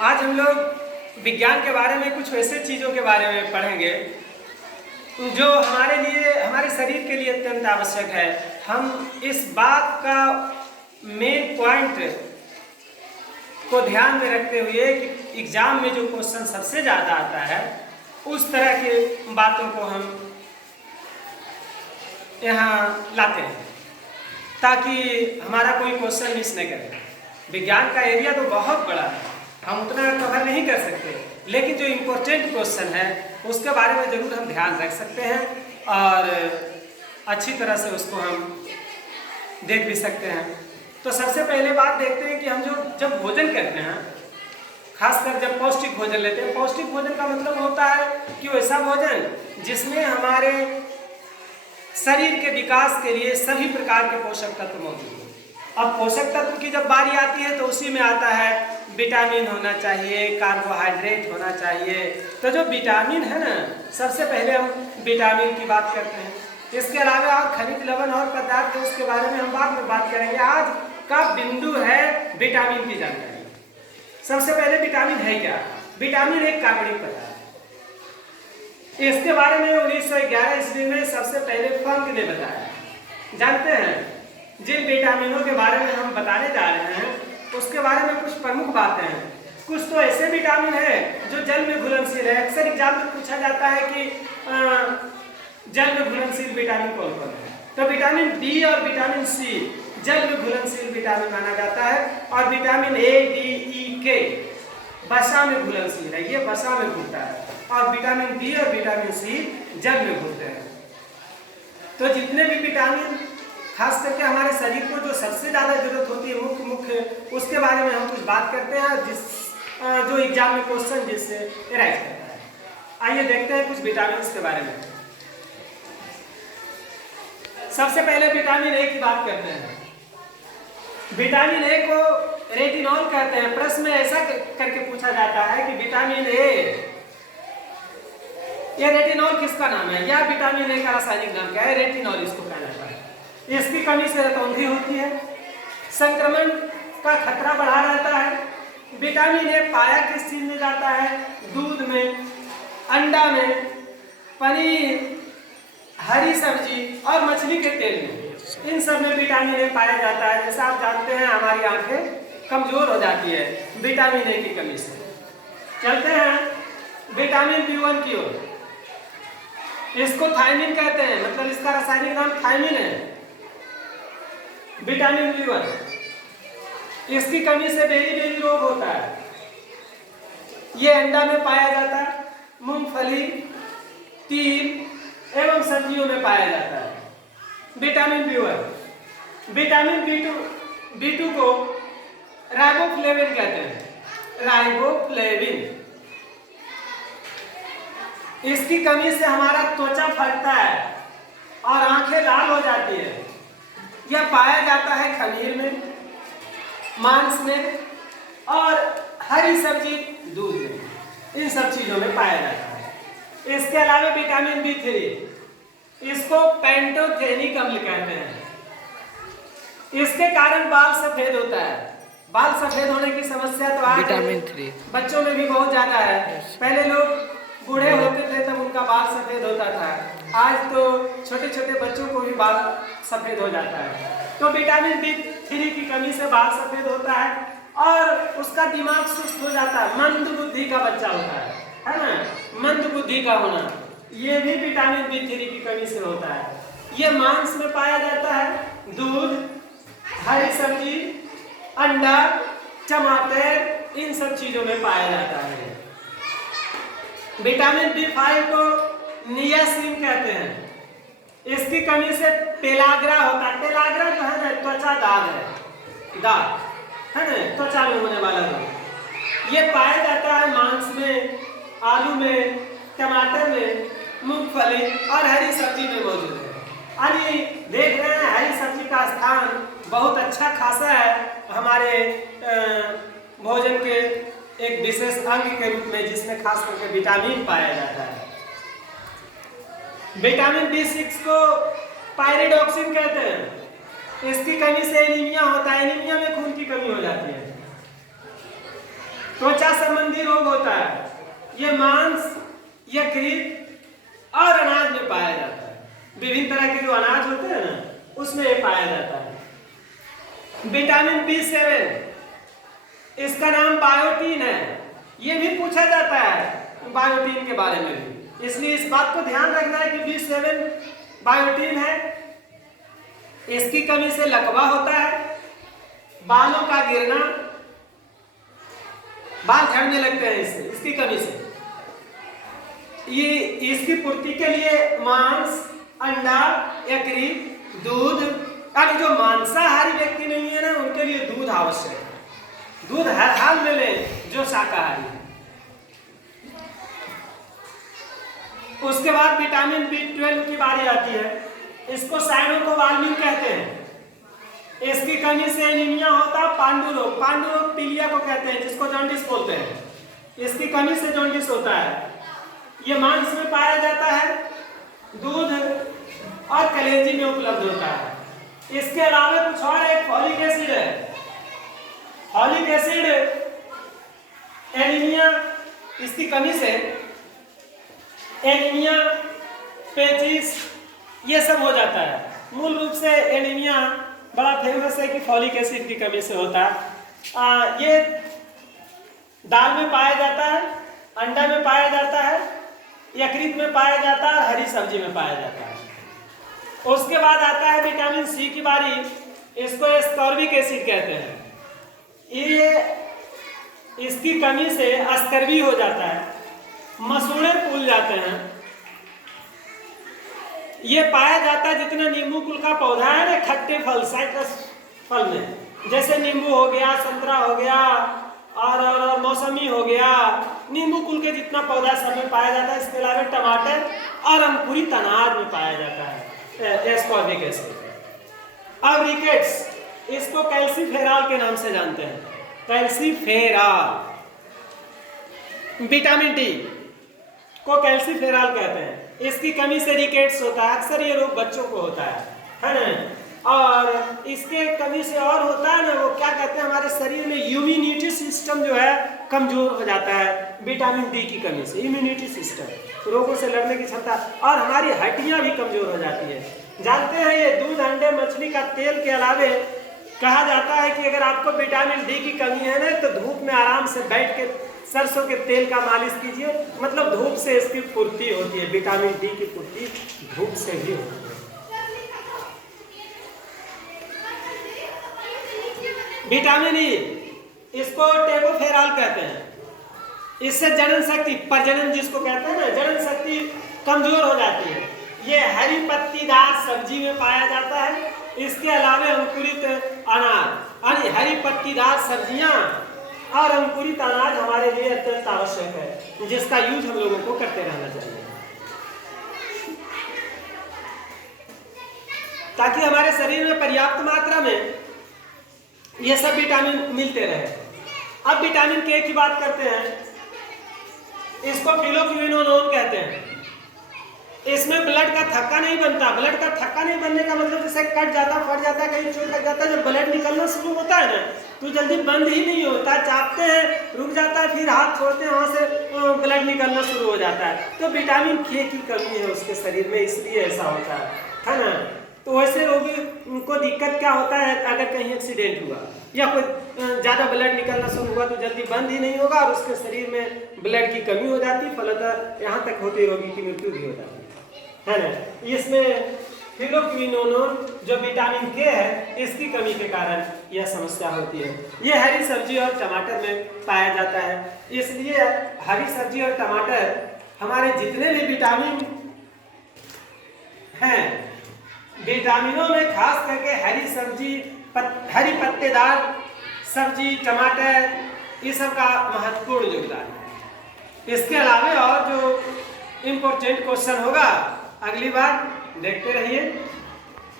आज हम लोग विज्ञान के बारे में कुछ ऐसे चीज़ों के बारे में पढ़ेंगे जो हमारे लिए, हमारे शरीर के लिए अत्यंत आवश्यक है। हम इस बात का मेन पॉइंट को ध्यान में रखते हुए कि एग्जाम में जो क्वेश्चन सबसे ज़्यादा आता है उस तरह के बातों को हम यहाँ लाते हैं ताकि हमारा कोई क्वेश्चन मिस न करे। विज्ञान का एरिया तो बहुत बड़ा है, हम उतना कवर नहीं कर सकते, लेकिन जो इम्पोर्टेंट क्वेश्चन है उसके बारे में ज़रूर हम ध्यान रख सकते हैं और अच्छी तरह से उसको हम देख भी सकते हैं। तो सबसे पहले बात देखते हैं कि हम जब भोजन करते हैं, खासकर जब पौष्टिक भोजन लेते हैं। पौष्टिक भोजन का मतलब होता है कि वैसा भोजन जिसमें हमारे शरीर के विकास के लिए सभी प्रकार के पोषक तत्व मौजूद हैं। अब पोषक तत्व की जब बारी आती है तो उसी में आता है विटामिन होना चाहिए, कार्बोहाइड्रेट होना चाहिए। तो जो विटामिन है ना, सबसे पहले हम विटामिन की बात करते हैं। इसके अलावा और खनिज लवण और पदार्थ है, उसके बारे में हम बाद में बात करेंगे। आज का बिंदु है विटामिन की जानकारी। सबसे पहले विटामिन है क्या? विटामिन एक कार्बनिक पदार्थ। इसके बारे में 1911 ईस्वी में सबसे पहले फंक ने बताया। जानते हैं जिन विटामिनों के बारे में हम बताने जा रहे हैं उसके बारे में कुछ प्रमुख बातें हैं। कुछ तो ऐसे विटामिन है जो जल में घुलनशील है। अक्सर एग्जाम में पूछा जाता है कि जल में घुलनशील विटामिन कौन कौन है। तो विटामिन डी और विटामिन सी जल में घुलनशील विटामिन माना जाता है, और विटामिन ए, डी, ई, के वसा में घुलनशील है, ये वसा में घुलता है, और विटामिन बी और विटामिन सी जल में घुलते हैं। तो जितने भी विटामिन खास करके हमारे शरीर को जो सबसे ज़्यादा जरूरत होती है मुख्य उसके बारे में हम कुछ बात करते हैं जो एग्जाम में क्वेश्चन जिससे एराइज करता है। आइए देखते हैं कुछ विटामिन के बारे में। सबसे पहले विटामिन ए की बात करते हैं। विटामिन ए को रेटिनॉल कहते हैं। प्रश्न में ऐसा करके पूछा जाता है कि विटामिन ए, ये रेटिनॉल किसका नाम है या विटामिन ए का रासायनिक नाम क्या है? रेटिनॉल इसको कहा जाता है। इसकी कमी से रतौंधी होती है, संक्रमण का खतरा बढ़ा रहता है। विटामिन ए पाया किस चीज में जाता है? दूध में, अंडा में, पनीर, हरी सब्जी और मछली के तेल में, इन सब में विटामिन ए पाया जाता है। जैसा आप जानते हैं हमारी आंखें कमजोर हो जाती है विटामिन ए की कमी से। चलते हैं विटामिन B1 की ओर। इसको थायमिन कहते हैं, मतलब इसका रासायनिक नाम थायमिन है। विटामिन B1, इसकी कमी से बेरी रोग होता है। ये अंडा में पाया जाता है, मूंगफली, तिल एवं सब्जियों में पाया जाता है विटामिन B1। विटामिन B2 को राइबोफ्लेविन कहते हैं। राइबोफ्लेविन, इसकी कमी से हमारा त्वचा फटता है और आंखें लाल हो जाती है। यह पाया जाता है खमीर में, मांस में और हरी सब्जी, दूध में, इन सब चीजों में पाया जाता है। इसके अलावा विटामिन B3, इसको पैंटोथेनिक अम्ल कहते हैं। इसके कारण बाल सफेद होता है। बाल सफेद होने की समस्या तो आज विटामिन 3 बच्चों में भी बहुत ज्यादा है। पहले लोग बूढ़े होते थे तब उनका बाल सफेद होता था, आज तो छोटे छोटे बच्चों को भी बाल सफेद हो जाता है। तो विटामिन B3 की कमी से बाल सफेद होता है और उसका दिमाग सुस्त हो जाता है, मंद बुद्धि का बच्चा होता है ना, मंद बुद्धि का होना, ये भी विटामिन B3 की कमी से होता है। ये मांस में पाया जाता है, दूध, हरी सब्जी, अंडा, टमाटर, इन सब चीजों में पाया जाता है। विटामिन B5 को नियासिन कहते हैं। इसकी कमी से पेलाग्रा होता है। पेलाग्रा जो है ना, त्वचा दाग है, दाग है ना, त्वचा में होने वाला रोग। ये पाया जाता है मांस में, आलू में, टमाटर में, मूंगफली और हरी सब्जी में मौजूद है। यानी देख रहे हैं हरी सब्जी का स्थान बहुत अच्छा खासा है हमारे भोजन के एक विशेष अंग के रूप में, जिसमें खास करके विटामिन पाया जाता है। विटामिन B6 को पायरिडॉक्सिन कहते हैं। इसकी कमी से एनीमिया होता है। एनीमिया में खून की कमी हो जाती है। त्वचा संबंधी विरोधी रोग होता है, ये मांस, यकृत और अनाज में पाया जाता है। विभिन्न तरह के जो अनाज होते हैं ना, उसमें ये पाया जाता है। विटामिन B7, इसका नाम बायोटीन है। ये भी पूछा जाता है बायोटीन के बारे में भी, इसलिए इस बात को ध्यान रखना है कि B7 बायोटीन है। इसकी कमी से लकवा होता है, बालों का गिरना, बाल झड़ने लगते हैं इसकी कमी से। ये इसकी पूर्ति के लिए मांस, अंडा, यकृत, दूध, यानी जो मांसाहारी व्यक्ति नहीं है ना, उनके लिए दूध आवश्यक है। दूध हर हाल में लें जो शाकाहारी है। उसके बाद विटामिन B12 की बारी आती है। इसको साइनोकोबाल्मिन कहते हैं। इसकी कमी से एनीमिया होता है, पांडु रोग पीलिया को कहते हैं, जिसको जॉन्डिस बोलते हैं। इसकी कमी से जॉन्डिस होता है। ये मांस में पाया जाता है, दूध और कलेजी में उपलब्ध होता है। इसके अलावा कुछ और एक फॉलिक एसिड है। फॉलिक एसिड एनीमिया, इसकी कमी से एनीमिया, पेचिस, ये सब हो जाता है। मूल रूप से एनीमिया बड़ा फेमस है कि फॉलिक एसिड की कमी से होता है। ये दाल में पाया जाता है, अंडा में पाया जाता है, यकृत में पाया जाता है और हरी सब्जी में पाया जाता है। उसके बाद आता है विटामिन C की बारी। इसको एस्कॉर्बिक एसिड कहते हैं। ये इसकी कमी से अस्कर्बी हो जाता है, मसूड़े फूल जाते हैं। ये पाया जाता है जितना नींबू कुल का पौधा है ना, खट्टे फल, साइट्रस फल में, जैसे नींबू हो गया, संतरा हो गया और मौसमी हो गया, नींबू कुल के जितना पौधा सब में पाया जाता है। इसके अलावा टमाटर और अंकुरित अनाज में पाया जाता है एस्कॉर्बिक एसिड। अब रिकेट्स, इसको कैल्सीफेरॉल के नाम से जानते हैं, कैल्सीफेरॉल। विटामिन D को कैल्सीफेरॉल कहते हैं। इसकी कमी से रिकेट्स होता है। अक्सर ये रोग बच्चों को होता है ना। और इसके कमी से और होता है ना, वो क्या कहते हैं, हमारे शरीर में इम्यूनिटी सिस्टम जो है कमजोर हो जाता है विटामिन D की कमी से। इम्यूनिटी सिस्टम, रोगों से लड़ने की क्षमता, और हमारी हड्डियां भी कमजोर हो जाती है। जानते हैं ये दूध, अंडे, मछली का तेल के अलावे कहा जाता है कि अगर आपको विटामिन D की कमी है ना, तो धूप में आराम से बैठ के सरसों के तेल का मालिश कीजिए। मतलब धूप से इसकी पूर्ति होती है। विटामिन D की पूर्ति धूप से भी होती है। विटामिन E, इसको टेकोफेरॉल कहते हैं। इससे जनन शक्ति, प्रजनन जिसको कहते हैं ना, जनन शक्ति कमजोर हो जाती है। ये हरी पत्तीदार सब्जी में पाया जाता है। इसके अलावा अंकुरित अनाज, हरी पत्तीदार सब्जियां और अंकुरित अनाज हमारे लिए अत्यंत आवश्यक है, जिसका यूज हम लोगों को करते रहना चाहिए ताकि हमारे शरीर में पर्याप्त मात्रा में ये सब विटामिन मिलते रहे। अब विटामिन K की बात करते हैं। इसको फिलोक्विनोलोन कहते हैं। इसमें ब्लड का थक्का नहीं बनता। ब्लड का थक्का नहीं बनने का मतलब जैसे कट जाता, फट जाता, कहीं चोट लग जाता है, जब ब्लड निकलना शुरू होता है ना, तो जल्दी बंद ही नहीं होता। चापते हैं, रुक जाता है, फिर हाथ छोड़ते हैं, वहां से ब्लड निकलना शुरू हो जाता है। तो विटामिन K की कमी है उसके शरीर में, इसलिए ऐसा होता है ना। तो वैसे रोगी को दिक्कत क्या होता है, अगर कहीं एक्सीडेंट हुआ या कोई ज़्यादा ब्लड निकलना शुरू हुआ तो जल्दी बंद ही नहीं होगा और उसके शरीर में ब्लड की कमी हो जाती है, फलतः यहाँ तक होती रोगी की मृत्यु भी हो जाती है ना। इसमें फिलोक्विनोलोन जो विटामिन K है, इसकी कमी के कारण यह समस्या होती है। ये हरी सब्जी और टमाटर में पाया जाता है। इसलिए हरी सब्जी और टमाटर हमारे जितने भी विटामिन हैं, विटामिनों में खास करके हरी सब्जी, हरी पत्तेदार सब्जी, टमाटर, ये सब का महत्वपूर्ण योगदान है। इसके अलावा और जो इम्पोर्टेंट क्वेश्चन होगा अगली बार देखते रहिए।